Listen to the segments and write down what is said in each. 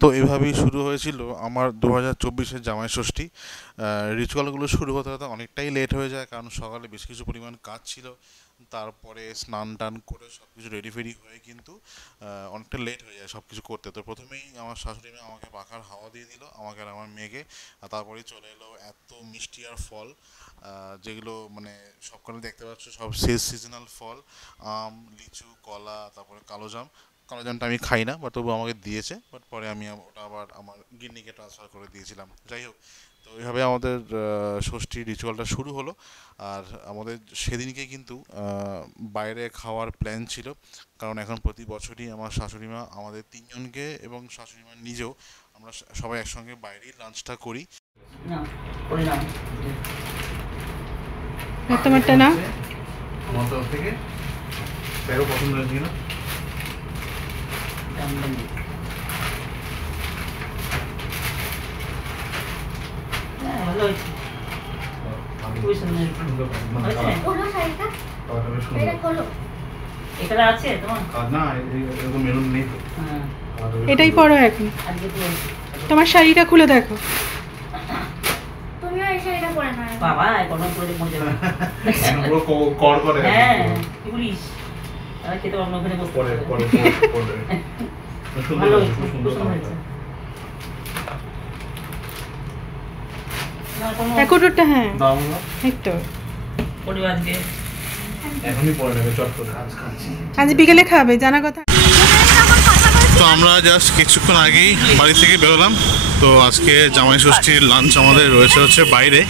তো এভাবেই শুরু হয়েছিল আমার 2024-এর জামাই ষষ্ঠী। রিচুয়ালগুলো শুরু হতে হতে অনেকটাই লেট হয়ে যায়, কারণ সকালে বেশ কিছু পরিমাণ কাজ ছিল। তারপরে স্নান টান করে সব কিছু রেডি ফেডি হয়ে কিন্তু অনেকটা লেট হয়ে যায় সব কিছু করতে। তো প্রথমেই আমার শাশুড়ি মা আমাকে পাখার হাওয়া দিয়ে দিল, আমাকে আর আমার মেয়েকে। আর তারপরেই চলে এলো এত মিষ্টি আর ফল, যেগুলো মানে সবখানে দেখতে পাচ্ছ সব সিজনাল ফল। আম, লিচু, কলা, তারপরে কালোজাম। কালোজামটা আমি খাই না, বাট তবু আমাকে দিয়েছে। বাট পরে আমি ওটা আবার আমার গিন্নিকে ট্রান্সফার করে দিয়েছিলাম। যাই হোক, তো এইভাবে আমাদের ষষ্ঠী রিচুয়ালটা শুরু হলো। আর আমাদের সেদিনকে কিন্তু বাইরে খাওয়ার প্ল্যান ছিল, কারণ এখন প্রতি বছরই আমার শাশুড়ি মা আমাদের তিনজনকে এবং শাশুড়ি মা নিজেও আমরা সবাই একসঙ্গে বাইরেই লাঞ্চটা করি। তোমারটা না আমার তরফ থেকে প্যারো পছন্দ হয়েছিল। এটাই পরো এখন। তোমার শাড়িটা খুলে দেখো। বাবা গরম করে মজা কর করে হ্যাঁ কি বলিস খেতে অন্য ওখানে বসে পরে পরে পরে ভালো সুন্দর হয়েছে একটুটা হ্যাঁ দাও না একটু পরিবার আজকে এখনই পরে নেবে চট করে আজ খাচ্ছি। আজ বিকেলে খাবে জানা কথা। তো আমরা জাস্ট কিছুক্ষণ আগেই বাড়ি থেকে বেরোলাম। তো আজকে জামাই ষষ্ঠীর লাঞ্চ আমাদের রয়েছে হচ্ছে বাইরে।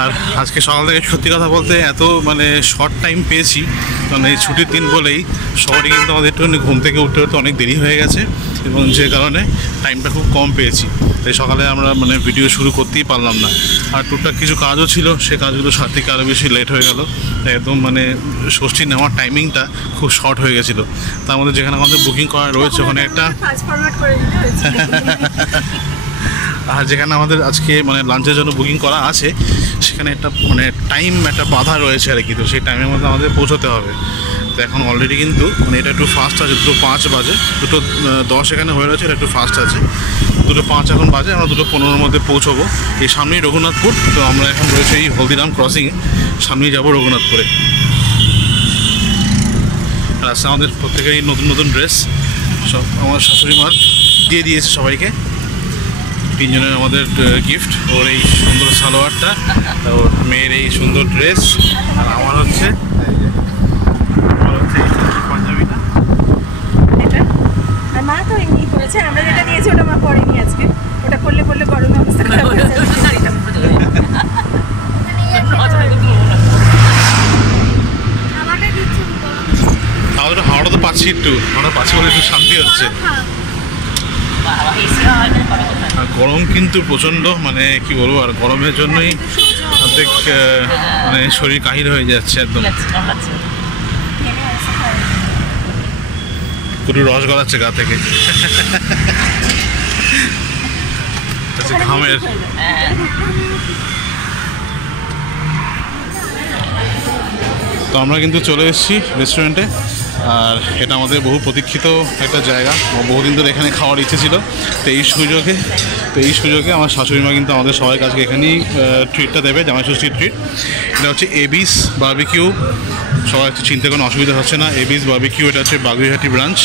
আর আজকে সকাল থেকে সত্যি কথা বলতে এত মানে শর্ট টাইম পেয়েছি, কারণ এই ছুটির দিন বলেই সবারই কিন্তু আমাদের একটুখানি ঘুম থেকে উঠতে উঠতে অনেক দেরি হয়ে গেছে, এবং যে কারণে টাইমটা খুব কম পেয়েছি। তাই সকালে আমরা মানে ভিডিও শুরু করতেই পারলাম না। আর টুকটাক কিছু কাজও ছিল, সে কাজগুলো সার থেকে আরও বেশি লেট হয়ে গেল। একদম মানে ষষ্ঠী নেওয়ার টাইমিংটা খুব শর্ট হয়ে গেছিলো। তার মধ্যে যেখানে আমাদের বুকিং করা রয়েছে ওখানে একটা আর যেখানে আমাদের আজকে মানে লাঞ্চের জন্য বুকিং করা আছে সেখানে একটা মানে টাইম একটা বাধা রয়েছে আর কি। তো সেই টাইমের মধ্যে আমাদের পৌঁছতে হবে। তো এখন অলরেডি কিন্তু মানে এটা একটু ফাস্ট আছে, 2:05 বাজে, 2:10 এখানে হয়ে রয়েছে, এটা একটু ফাস্ট আছে। 2:05 এখন বাজে, আমরা 2:15-র মধ্যে পৌঁছবো। এই সামনেই রঘুনাথপুর। তো আমরা এখন রয়েছে এই হলদিরাম ক্রসিংয়ে, সামনেই যাবো রঘুনাথপুরে। আর আজকে আমাদের প্রত্যেকেরই নতুন নতুন ড্রেস সব আমার শাশুড়ি মার দিয়ে দিয়েছে সবাইকে। তিনজনের আমাদের গিফট, ওর এই সুন্দর সালোয়ারটা, ওর মেয়ের এই সুন্দর ড্রেস, আর আমার হচ্ছে পাঞ্জাবিটা। আর মা তো এমনি করেছে, আমরা যেটা দিয়েছি ওটা মা পরেনি আজকে। ওটা করলে গরমে অবস্থা খারাপ হয়ে যাবে। আমাদের হাওড়া তো পাচ্ছি, একটু আমরা পাচ্ছি বলে একটু শান্তি হচ্ছে। আর গরম কিন্তু প্রচণ্ড, মানে কি বলবো, আর গরমের জন্যই অর্ধেক মানে শরীর কাহিল হয়ে যাচ্ছে একদম। একটু রস গলাচ্ছে গা থেকে ঘামের। তো আমরা কিন্তু চলে এসেছি রেস্টুরেন্টে। আর এটা আমাদের বহু প্রতীক্ষিত একটা জায়গা, বহুদিন ধরে এখানে খাওয়ার ইচ্ছে ছিল। তো এই সুযোগে আমার শাশুড়ি মা কিন্তু আমাদের সবাই কাছে এখানেই ট্রিটটা দেবে, জামাই ষষ্ঠীর ট্রিট। এটা হচ্ছে এবিস বারবিকিউ। সবাই একটু চিনতে কোনো অসুবিধা হচ্ছে না, এবিস বারবিকিউ। এটা হচ্ছে বাগুইহাটি ব্রাঞ্চ।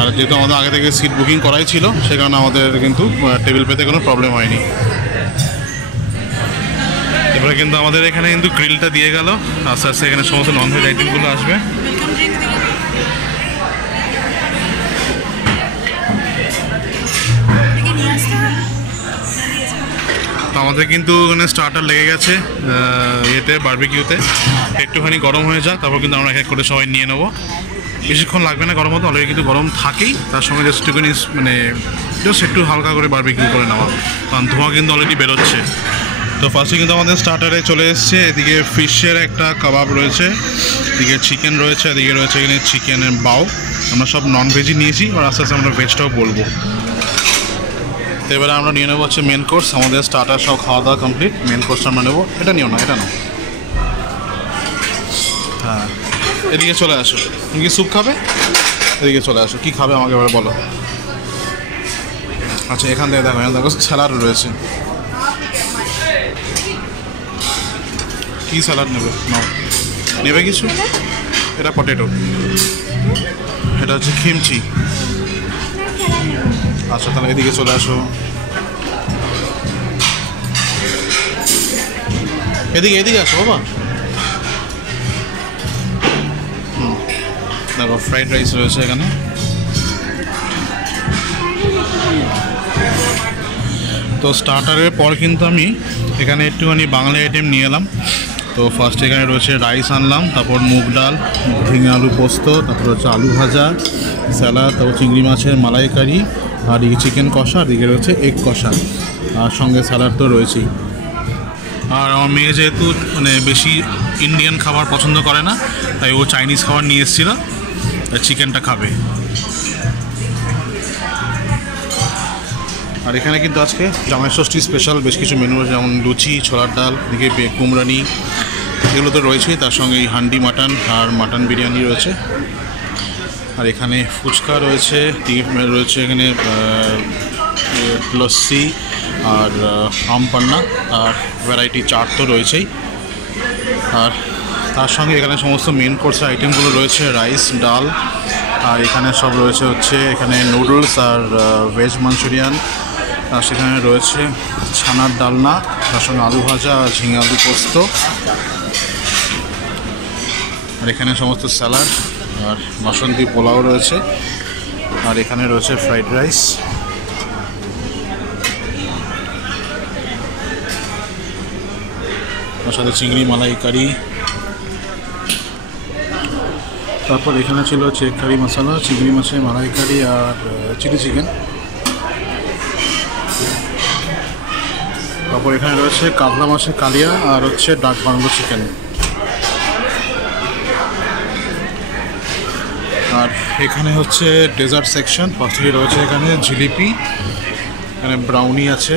আর যেহেতু আমাদের আগে থেকে সিট বুকিং করাই ছিল, সে কারণে আমাদের কিন্তু টেবিল পেতে কোনো প্রবলেম হয়নি। এবারে কিন্তু আমাদের এখানে কিন্তু গ্রিলটা দিয়ে গেল, আস্তে আস্তে এখানে সমস্ত ননভেজ আইটেমগুলো আসবে। তো আমাদের কিন্তু ওখানে স্টার্টার লেগে গেছে ইয়েতে, বারবিকিউতে। একটুখানি গরম হয়ে যাক, তারপর কিন্তু আমরা এক এক করে সবাই নিয়ে নেবো। বেশিক্ষণ লাগবে না গরম হতে, অলরেডি কিন্তু গরম থাকেই। তার সঙ্গে জাস্ট একটুখানি মানে জাস্ট একটু হালকা করে বারবিকিউ করে নেওয়া, কারণ ধোঁয়া কিন্তু অলরেডি বেরোচ্ছে। তো ফার্স্টে কিন্তু আমাদের স্টার্টারে চলে এসছে। এদিকে ফিশের একটা কাবাব রয়েছে, এদিকে চিকেন রয়েছে, এদিকে রয়েছে এখানে চিকেনের বাও। আমরা সব নন ভেজই নিয়েছি, আর আস্তে আস্তে আমরা ভেজটাও বলবো। তো এবারে আমরা নিয়ে নেবো হচ্ছে মেন কোর্স। আমাদের স্টার্টার সব খাওয়া দাওয়া কমপ্লিট, মেন কোর্সটা আমরা নেবো। এটা নিও না, এটা নাও। হ্যাঁ, এদিকে চলে আসো। তুমি কি স্যুপ খাবে? এদিকে চলে আসো, কি খাবে আমাকে এবার বলো। আচ্ছা, এখান থেকে দেখো, এখানে দেখো স্যালাড রয়েছে। কি স্যালাড নেবে? নাও, নেবে কিছু? এটা পটেটো, এটা হচ্ছে খিমচি। আচ্ছা, তাহলে এদিকে চলে আসো। এদিকে এদিকে আসো বাবা। দেখো ফ্রাইড রাইস রয়েছে এখানে। তো স্টার্টারের পর কিন্তু আমি এখানে একটুখানি বাংলা আইটেম নিয়ে এলাম। তো ফার্স্ট এখানে রয়েছে রাইস আনলাম, তারপর মুগ ডাল, ঝিঙে আলু পোস্ত, তারপর হচ্ছে আলু ভাজা, স্যালাড, তারপর চিংড়ি মাছের মালাইকারি, আর এদিকে চিকেন কষা, আর এদিকে রয়েছে এগ কষা, আর সঙ্গে স্যালাড তো রয়েছেই। আর আমার মেয়ে যেহেতু মানে বেশি ইন্ডিয়ান খাবার পছন্দ করে না, তাই ও চাইনিজ খাবার নিয়ে এসেছিলো, চিকেনটা খাবে। আর এখানে কিন্তু আজকে জামাই ষষ্ঠী স্পেশাল বেশ কিছু মেনু আছে, যেমন লুচি, ছোলার ডাল, এদিকে কুমড়ানি, এগুলো তো রয়েছেই। তার সঙ্গে এই হান্ডি মাটন আর মাটন বিরিয়ানি রয়েছে। আর এখানে ফুচকা রয়েছে, রয়েছে এখানে লস্যি আর আম পান্না, আর ভ্যারাইটি চাট তো রয়েছেই। আর তার সঙ্গে এখানে সমস্ত মেন কোর্সের আইটেমগুলো রয়েছে, রাইস, ডাল, আর এখানে সব রয়েছে হচ্ছে এখানে নুডলস আর ভেজ মাঞ্চুরিয়ান। আর সেখানে রয়েছে ছানার ডালনা, তার সঙ্গে আলু ভাজা, ঝিঙে আলু পোস্ত, আর এখানে সমস্ত স্যালাড, আর বাসন্তী পোলাও রয়েছে, আর এখানে রয়েছে ফ্রাইড রাইস। তার সাথে চিংড়ি মালাইকারি, তারপর এখানে ছিল হচ্ছে এগ কারি মশলা, চিংড়ি মাছের মালাইকারি, আর চিলি চিকেন। তারপর এখানে রয়েছে কাতলা মাছের কালিয়া, আর হচ্ছে ডাক বাংলো চিকেন। আর এখানে হচ্ছে ডেজার্ট সেকশন। ফার্স্টে রয়েছে এখানে জিলিপি, এখানে ব্রাউনি আছে,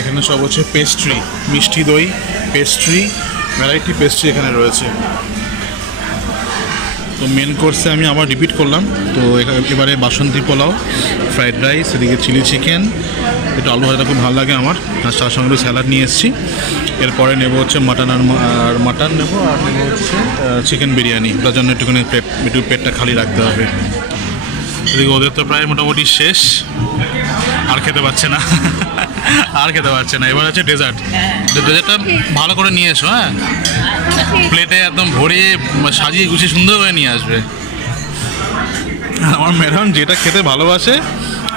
এখানে সব হচ্ছে পেস্ট্রি, মিষ্টি দই, পেস্ট্রি, ভ্যারাইটি পেস্ট্রি এখানে রয়েছে। তো মেন কোর্সে আমি আবার রিপিট করলাম। তো এবারে বাসন্তী পোলাও, ফ্রাইড রাইস, এদিকে চিলি চিকেন, একটু আলু ভাজাটা খুব ভালো লাগে আমার, আর তার সঙ্গে স্যালাড নিয়ে এসেছি। এরপরে নেবো হচ্ছে মাটন, আর মাটন নেবো, আর নেবো হচ্ছে চিকেন বিরিয়ানি। তার জন্য একটুখানি একটু পেটটা খালি রাখতে হবে। এদিকে ওদের তো প্রায় মোটামুটি শেষ, আর খেতে পারছে না আর খেতে পারছে না। এবার হচ্ছে ডেজার্ট। ডেজার্টটা ভালো করে নিয়ে এসো, হ্যাঁ, প্লেটে একদম ভরে সাজিয়ে গুছিয়ে সুন্দর করে নিয়ে আসবে। আমার ম্যাডাম যেটা খেতে ভালোবাসে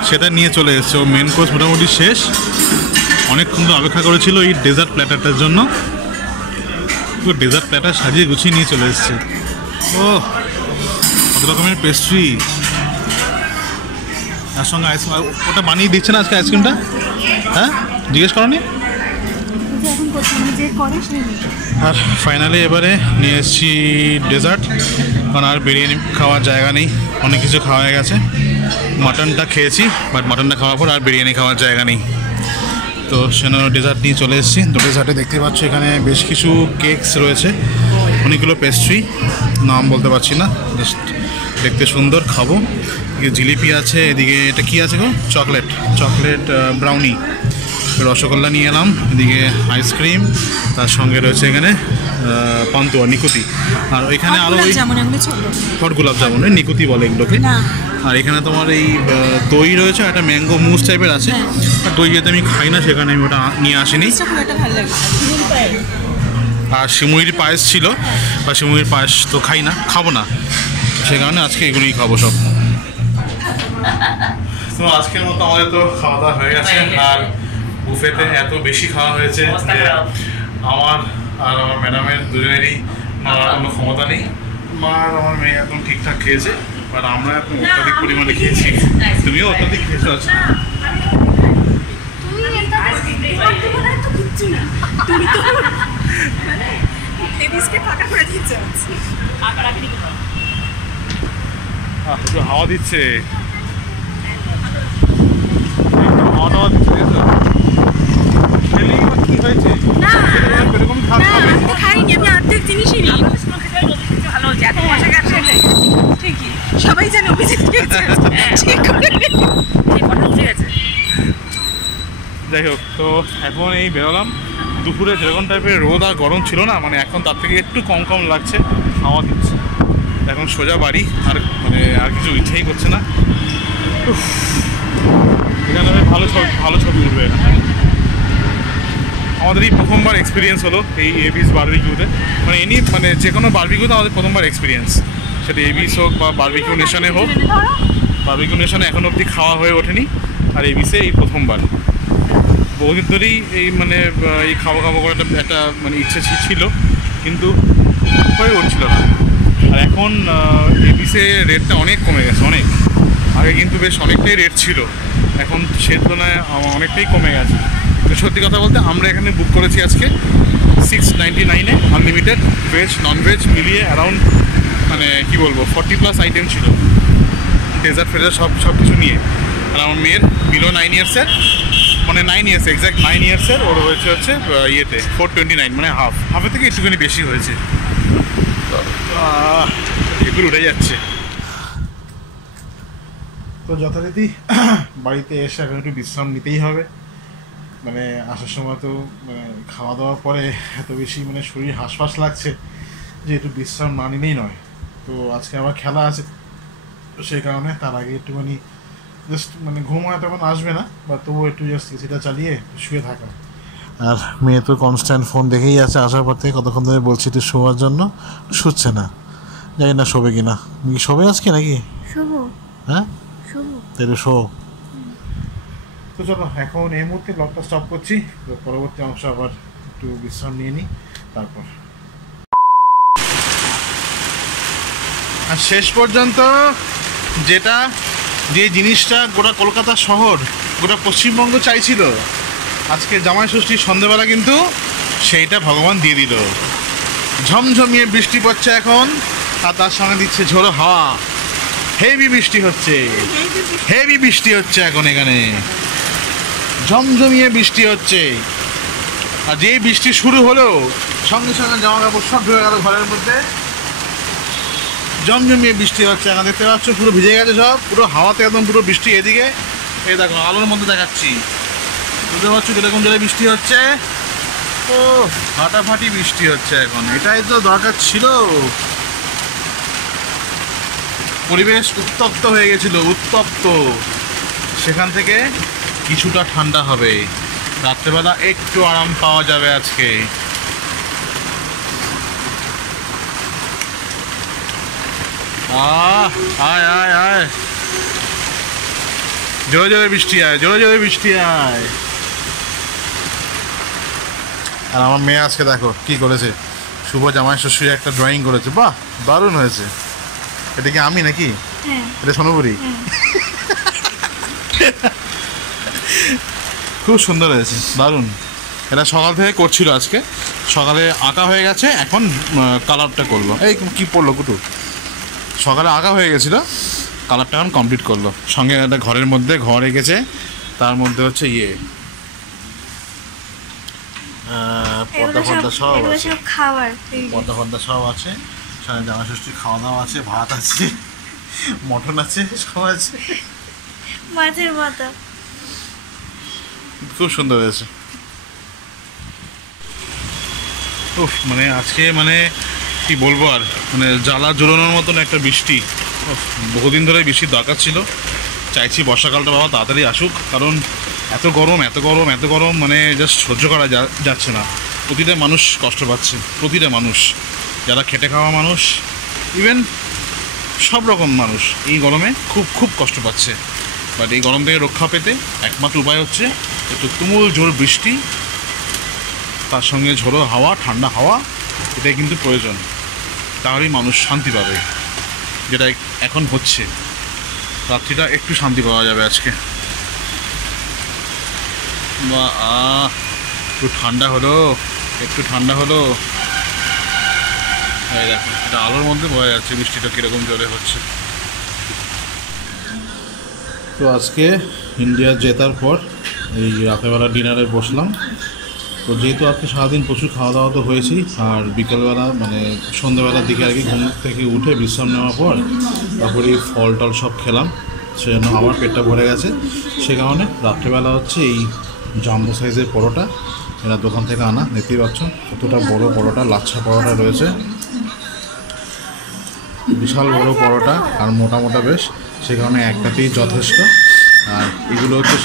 সেটা নিয়ে চলে এসছে। ও মেন কোর্স মোটামুটি শেষ, অনেকক্ষণ তো অপেক্ষা করেছিল এই ডেজার্ট প্ল্যাটারটার জন্য। তো ডেজার্ট প্ল্যাটার সাজিয়ে গুছিয়ে নিয়ে চলে এসছে। ও, কত রকমের পেস্ট্রি, তার সঙ্গে আইসক্রিম। ওটা বানিয়ে দিচ্ছে না আজকে আইসক্রিমটা? হ্যাঁ, জিজ্ঞেস করো নি? আর ফাইনালি এবারে নিয়ে এসেছি ডেজার্ট, কারণ আর বিরিয়ানি খাওয়ার জায়গা নেই, অনেক কিছু খাওয়া হয়ে গেছে। মাটনটা খেয়েছি, বাট মাটনটা খাওয়ার পর আর বিরিয়ানি খাওয়ার জায়গা নেই। তো সেজন্য ডেজার্ট নিয়ে চলে এসেছি। তো ডেজার্টে দেখতে পাচ্ছ এখানে বেশ কিছু কেকস রয়েছে, অনেকগুলো পেস্ট্রি, নাম বলতে পারছি না, জাস্ট দেখতে সুন্দর, খাবো। এদিকে জিলিপি আছে, এদিকে এটা কি আছে গো, চকলেট ব্রাউনি, রসগোল্লা নিয়ে এলাম, এদিকে আইসক্রিম, তার সঙ্গে রয়েছে এখানে পান্তুয়া, নিকুতি, আর ওইখানে আরও ওই হট গোলাপ জামুন, নিকুতি বলে এগুলোকে। আর এখানে তোমার এই দই রয়েছে, একটা ম্যাঙ্গো মুস টাইপের আছে। আর দই যেতে আমি খাই না, সেখানে আমি ওটা নিয়ে আসিনি। আর শিমুইর পায়েস ছিল, বা শিমুইর পায়েস তো খাই না, খাবো না, সে কারণে আজকে এগুলোই খাবো সব। তো আজকের মতো আমাদের তো খাওয়া দাওয়া হয়ে গেছে। আর বুফেতে এত বেশি খাওয়া হয়েছে যে আমার আর আমার ম্যাডামের দুজনেরই কোনো ক্ষমতা নেই। মা আর আমার মেয়ে একদম ঠিকঠাক খেয়েছে, বাট আমরা এখন অত্যাধিক পরিমাণে খেয়েছি। তুমিও অত্যাধিক খেয়েছো আজকে। হাওয়া দিচ্ছে, হাওয়া দিচ্ছে, কি হয়েছে? ঠিক করে এই ফটো উঠে গেছে। যাই হোক, তো এখন এই বেরোলাম। দুপুরে যেরকম টাইপের রোদ আর গরম ছিল না, মানে এখন তার থেকে একটু কম কম লাগছে, হাওয়া দিচ্ছে। এখন সোজা বাড়ি, আর মানে আর কিছু ইচ্ছেই করছে না। উফ, এখানে ভালো ছবি উঠবে এখানে। আমাদের এই প্রথমবার এক্সপিরিয়েন্স হলো এই এবিস বারবিকিউতে, মানে মানে যে কোনো বারবিকিউতে আমাদের প্রথমবার এক্সপিরিয়েন্স, সেটা এবিস হোক বা বারবিকিউ নেশনে হোক। বারবিকিউ নেশনে এখন অবধি খাওয়া হয়ে ওঠেনি, আর এবিসে এই প্রথমবার। বহুদিন ধরেই এই মানে এই খাওয়া করে একটা মানে ইচ্ছে ছিল, কিন্তু হয়ে উঠছিল না। আর এখন এবিসে রেটটা অনেক কমে গেছে, অনেক। আগে কিন্তু বেশ অনেকটাই রেট ছিল, এখন সে তুলনায় অনেকটাই কমে গেছে। তো সত্যি কথা বলতে আমরা এখানে বুক করেছি আজকে 699-এ আনলিমিটেড ভেজ ননভেজ মিলিয়ে অ্যারাউন্ড মানে কী বলবো 40+ আইটেম ছিল, ডেজার্ট ফেজার্ট সব কিছু নিয়ে। আর আমার মেয়ের বিলো 9 ইয়ার্সের, মানে 9 ইয়ার্স এক্স্যাক্ট 9 ইয়ার্সের, ওর হচ্ছে ইয়েতে 429, মানে হাফের থেকে একটুখানি বেশি হয়েছে। এগুলো উঠে যাচ্ছে। তো যথারীতি বাড়িতে এসে এখন একটু বিশ্রাম নিতেই হবে। মানে আসার সময় তো মানে খাওয়া দাওয়ার পরে এত বেশি মানে শরীর হাঁসফাঁস লাগছে যে একটু বিশ্রাম না নিলেই নয়। তো আজকে আবার খেলা আছে, তো সেই কারণে তার আগে একটুখানি জাস্ট মানে ঘুম হয়তো এখন আসবে না, বা তবুও একটু জাস্ট এসিটা চালিয়ে শুয়ে থাকা। আর মেয়ে তো কনস্ট্যান্ট ফোন দেখেই আছে, আসার পর থেকে কতক্ষণ ধরে বলছি একটু শোয়ার জন্য, শুচ্ছে না। জানি না শোবে কিনা। তুমি কি শোবে আজকে নাকি? শুভ, হ্যাঁ শুভ। তাহলে শো। তো চলো এখন এই মুহূর্তে ব্লগটা স্টপ করছি, তো পরবর্তী অংশ আবার একটু বিশ্রাম নিয়ে নিই তারপর। আর শেষ পর্যন্ত যে জিনিসটা গোটা কলকাতা শহর, গোটা পশ্চিমবঙ্গ চাইছিল, আজকে জামাই ষষ্ঠীর সন্ধ্যেবেলা কিন্তু সেইটা ভগবান দিয়ে দিল। ঝমঝমিয়ে বৃষ্টি পড়ছে এখন, আর তার সঙ্গে দিচ্ছে ঝোড়ো হাওয়া। হেভি বৃষ্টি হচ্ছে এখন এখানে, ঝমঝমিয়ে বৃষ্টি হচ্ছে। আর যেই বৃষ্টি শুরু হলো সঙ্গে সঙ্গে জামা কাপড় সব ঢুকে গেল ঘরের মধ্যে। জমজমিয়ে বৃষ্টি হচ্ছে এখন, দেখতে পাচ্ছ পুরো ভিজে গেছে সব, পুরো হাওয়াতে একদম পুরো বৃষ্টি। এদিকে এই দেখো আলোর মধ্যে দেখাচ্ছি, বুঝতে পারছো কিরকম জোরে বৃষ্টি হচ্ছে। ও ফাটাফাটি বৃষ্টি হচ্ছে এখন, এটাই তো দরকার ছিল। পরিবেশ উত্তপ্ত হয়ে গেছিল, উত্তপ্ত। সেখান থেকে কিছুটা ঠান্ডা হবে, রাত্রেবেলা একটু আরাম পাওয়া যাবে আজকে। আয় আয় আয়, জোরে জোরে বৃষ্টি আয়, জোরে জোরে বৃষ্টি আয়। আর আমার মেয়ে আজকে দেখো কি করেছে, শুভ জামাই ষষ্ঠীর একটা ড্রয়িং করেছে। বাহ, দারুণ হয়েছে। এটা কি আমি নাকি? এটা সোনুপুরি। খুব সুন্দর হয়েছে, দারুণ। এটা সকাল থেকে করছিল, আজকে সকালে আঁকা হয়ে গেছে, এখন কালারটা করলো। এই কি পড়লো কুটু? সকালে আঁকা হয়ে গেছিলো, কালারটা এখন কমপ্লিট করলো। সঙ্গে একটা ঘরের মধ্যে ঘর এঁকেছে, তার মধ্যে হচ্ছে পর্দা ফর্দা সব আছে, পর্দা ফর্দা সব আছে। সঙ্গে জামাই ষষ্ঠীর খাওয়া দাওয়া আছে, ভাত আছে, মটন আছে, সব আছে, মাছের মাথা। খুব সুন্দর হয়েছে। উফ, মানে আজকে মানে কি বলবো আর, মানে জ্বালা জোরানোর মতন একটা বৃষ্টি। বহুদিন ধরে বৃষ্টির দরকার ছিল। চাইছি বর্ষাকালটা বাবা তাড়াতাড়ি আসুক, কারণ এত গরম এত গরম এত গরম, মানে জাস্ট সহ্য করা যাচ্ছে না। প্রতিটা মানুষ কষ্ট পাচ্ছে, প্রতিটা মানুষ, যারা খেটে খাওয়া মানুষ, ইভেন সব রকম মানুষ এই গরমে খুব খুব কষ্ট পাচ্ছে। বাট এই গরম থেকে রক্ষা পেতে একমাত্র উপায় হচ্ছে একটু তুমুল জোর বৃষ্টি, তার সঙ্গে ঝোড়ো হাওয়া, ঠান্ডা হাওয়া, এটাই কিন্তু প্রয়োজন। তাহলেই মানুষ শান্তি পাবে, যেটা এখন হচ্ছে। রাত্রিটা একটু শান্তি পাওয়া যাবে আজকে। বা একটু ঠান্ডা হলো, একটু ঠান্ডা হলো। এই দেখো, এটা আলোর মধ্যে বোঝা যাচ্ছে বৃষ্টিটা কীরকম জোরে হচ্ছে। তো আজকে ইন্ডিয়া জেতার পর এই রাতেরবেলা ডিনারে বসলাম। তো যেহেতু আজকে সারাদিন প্রচুর খাওয়া দাওয়া তো হয়েছেই, আর বিকালবেলা মানে সন্ধ্যাবেলার দিকে আর কি ঘুম থেকে উঠে বিশ্রাম নেওয়ার পর তারপরে ফল টল সব খেলাম, সেজন্য আমার পেটটা ভরে গেছে। সে কারণে রাত্রেবেলা হচ্ছে এই জাম্বো সাইজের পরোটা, এরা দোকান থেকে আনা, দেখতেই পাচ্ছ কতটা বড় পরোটা, লাচ্ছা পরোটা রয়েছে, বিশাল বড় পরোটা আর মোটা মোটা বেশ, সে কারণে একটাতেই যথেষ্ট। আর এগুলো হচ্ছে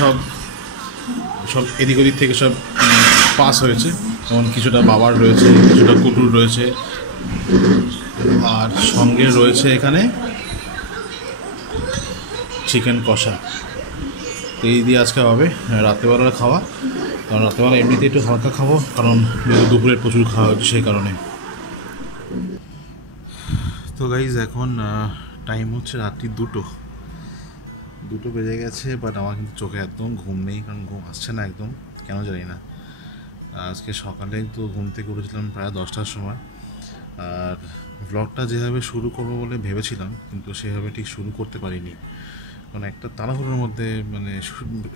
সব এদিক ওদিক থেকে সব পাস হয়েছে, যেমন কিছুটা বাবার রয়েছে, কিছুটা কুটুর রয়েছে, আর সঙ্গে রয়েছে এখানে চিকেন কষা। তো এই দিয়ে আজকে হবে রাত্রেবেলার খাওয়া, কারণ রাত্রেবেলা এমনিতে একটু হালকা খাবো, কারণ দুপুরে প্রচুর খাওয়া হচ্ছে সেই কারণে। তো গাইজ এখন টাইম হচ্ছে রাত্রি 2 বেজে গেছে, বাট আমার কিন্তু চোখে একদম ঘুম নেই, কারণ ঘুম আসছে না একদম, কেন জানি না। আজকে সকালে তো ঘুম থেকে উঠেছিলাম প্রায় 10টার সময়, আর ব্লগটা যেভাবে শুরু করবো বলে ভেবেছিলাম কিন্তু সেভাবে ঠিক শুরু করতে পারিনি, কারণ একটা তাড়াহুড়োর মধ্যে মানে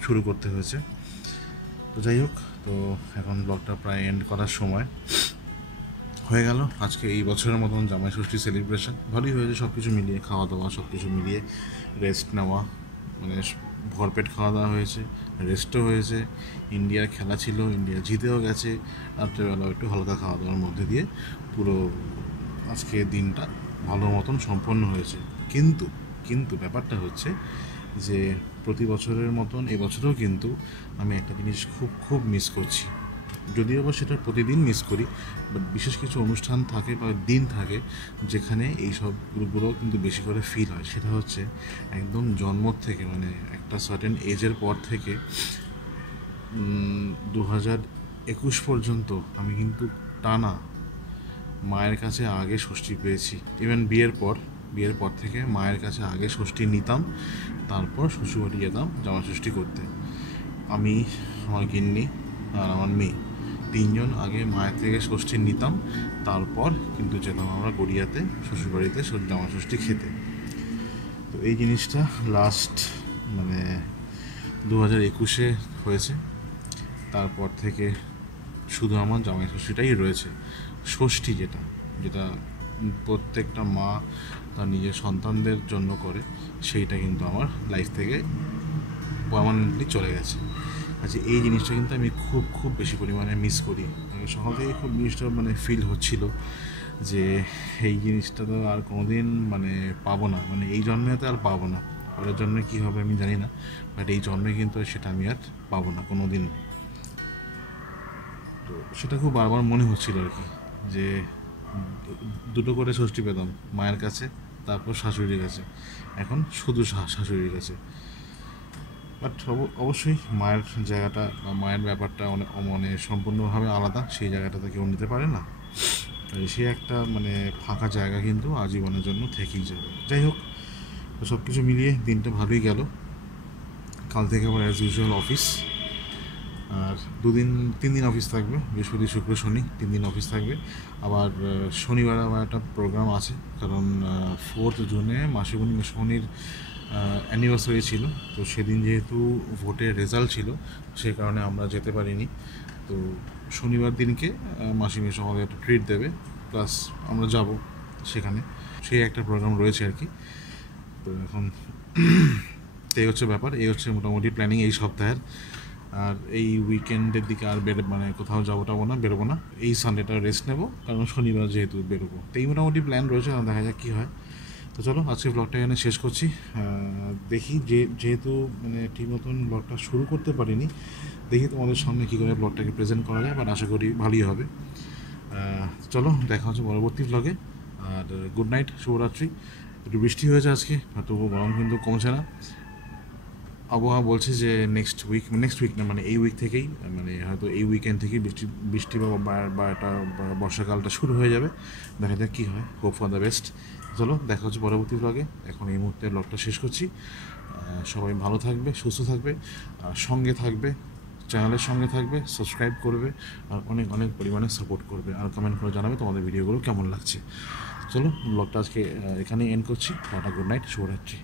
শুরু করতে হয়েছে। তো যাই হোক, তো এখন ব্লগটা প্রায় এন্ড করার সময় হয়ে গেল। আজকে এই বছরের মতন জামাই ষষ্ঠী সেলিব্রেশন ভালোই হয়েছে, সব কিছু মিলিয়ে, খাওয়া দাওয়া সব কিছু মিলিয়ে, রেস্ট নেওয়া, মানে ভরপেট খাওয়া দাওয়া হয়েছে, রেস্টও হয়েছে, ইন্ডিয়ার খেলা ছিল, ইন্ডিয়া জিতেও গেছে, রাত্রেবেলাও একটু হালকা খাওয়া দাওয়ার মধ্যে দিয়ে পুরো আজকে দিনটা ভালো মতন সম্পন্ন হয়েছে। কিন্তু ব্যাপারটা হচ্ছে যে প্রতি বছরের মতন এবছরেও কিন্তু আমি একটা জিনিস খুব মিস করছি, যদিও বা সেটা প্রতিদিন মিস করি, বাট বিশেষ কিছু অনুষ্ঠান থাকে বা দিন থাকে যেখানে এই সব গ্রুপগুলো কিন্তু বেশি করে ফিল হয়। সেটা হচ্ছে একদম জন্ম থেকে, মানে একটা সার্টেন এজের পর থেকে 2021 পর্যন্ত আমি কিন্তু টানা মায়ের কাছে আগে ষষ্ঠী পেয়েছি। ইভেন বিয়ের পর থেকে মায়ের কাছে আগে ষষ্ঠী নিতাম, তারপর শ্বশুরবাড়ি যেতাম জামা ষষ্ঠী করতে। আমি, আমার গিন্নি আর আমার মেয়ে, 3 জন আগে মায়ের থেকে ষষ্ঠী নিতাম, তারপর কিন্তু যেতাম আমরা গড়িয়াতে শ্বশুরবাড়িতে জামা ষষ্ঠী খেতে। তো এই জিনিসটা লাস্ট মানে 2021-এ হয়েছে, তারপর থেকে শুধু আমার জামাই ষষ্ঠীটাই রয়েছে। ষষ্ঠী যেটা প্রত্যেকটা মা তার নিজের সন্তানদের জন্য করে, সেইটা কিন্তু আমার লাইফ থেকে পার্মানেন্টলি চলে গেছে। আচ্ছা, এই জিনিসটা কিন্তু আমি খুব বেশি পরিমাণে মিস করি। সকাল থেকে খুব জিনিসটা মানে ফিল হচ্ছিল যে এই জিনিসটা তো আর কোনোদিন মানে পাবো না, মানে এই জন্মে তো আর পাবো না, পরের জন্মে কী হবে আমি জানি না, বাট এই জন্মে কিন্তু সেটা আমি আর পাবো না কোনো দিন। তো সেটা খুব বারবার মনে হচ্ছিল আর কি, যে 2টো করে ষষ্ঠী পেতাম মায়ের কাছে, তারপর শাশুড়ির কাছে, এখন শুধু শাশুড়ির কাছে। বাট অবশ্যই মায়ের জায়গাটা বা মায়ের ব্যাপারটা অনেক মানে সম্পূর্ণভাবে আলাদা, সেই জায়গাটা তো কেউ নিতে পারে না, সে একটা মানে ফাঁকা জায়গা কিন্তু আজীবনের জন্য থেকেই যাবে। যাই হোক, সব কিছু মিলিয়ে দিনটা ভালোই গেল। কাল থেকে আবার অ্যাজ ইউজুয়াল অফিস, আর 3 দিন অফিস থাকবে, বৃহস্পতি শুক্র শনি 3 দিন অফিস থাকবে। আবার শনিবার আবার একটা প্রোগ্রাম আছে, কারণ 4 জুনে মাসিমণি মেসমণির অ্যানিভার্সারি ছিল, তো সেদিন যেহেতু ভোটের রেজাল্ট ছিল সে কারণে আমরা যেতে পারিনি। তো শনিবার দিনকে মাসি মেশো আমাদের একটা ট্রিট দেবে, প্লাস আমরা যাব সেখানে, সেই একটা প্রোগ্রাম রয়েছে আর কি। তো এখন এই হচ্ছে ব্যাপার, এই হচ্ছে মোটামুটি প্ল্যানিং এই সপ্তাহের। আর এই উইকেন্ডের দিকে আর মানে কোথাও বেরোবো না, এই সানডেটা রেস্ট নেবো, কারণ শনিবার যেহেতু বেরোবো। তো এই মোটামুটি প্ল্যান রয়েছে, দেখা যাক কী হয়। তো চলো আজকে ব্লগটা এখানে শেষ করছি। দেখি যেহেতু মানে ঠিক মতন ব্লগটা শুরু করতে পারিনি, দেখি তোমাদের সামনে কী করে ব্লগটাকে প্রেজেন্ট করা যায়, বাট আশা করি ভালোই হবে। চলো দেখা হচ্ছে পরবর্তী ব্লগে, আর গুড নাইট, শুভরাত্রি। একটু বৃষ্টি হয়েছে আজকে, তবুও গরম কিন্তু কমছে না। আবহাওয়া বলছে যে নেক্সট উইক না, মানে এই উইক থেকেই, মানে হয়তো এই উইকেন্ড থেকেই বৃষ্টি বা একটা বর্ষাকালটা শুরু হয়ে যাবে। দেখা যাক কী হয়, হোপ ফর দ্য বেস্ট। চলো দেখা হচ্ছে পরবর্তী ব্লগে, এখন এই মুহূর্তে ব্লগটা শেষ করছি। সবাই ভালো থাকবে, সুস্থ থাকবে, সঙ্গে থাকবে, চ্যানেলের সঙ্গে থাকবে, সাবস্ক্রাইব করবে, আর অনেক পরিমাণে সাপোর্ট করবে, আর কমেন্ট করে জানাবে তোমাদের ভিডিওগুলো কেমন লাগছে। চলো ব্লগটা আজকে এখানেই এন্ড করছি। টাটা, গুড নাইট, শুভরাত্রি।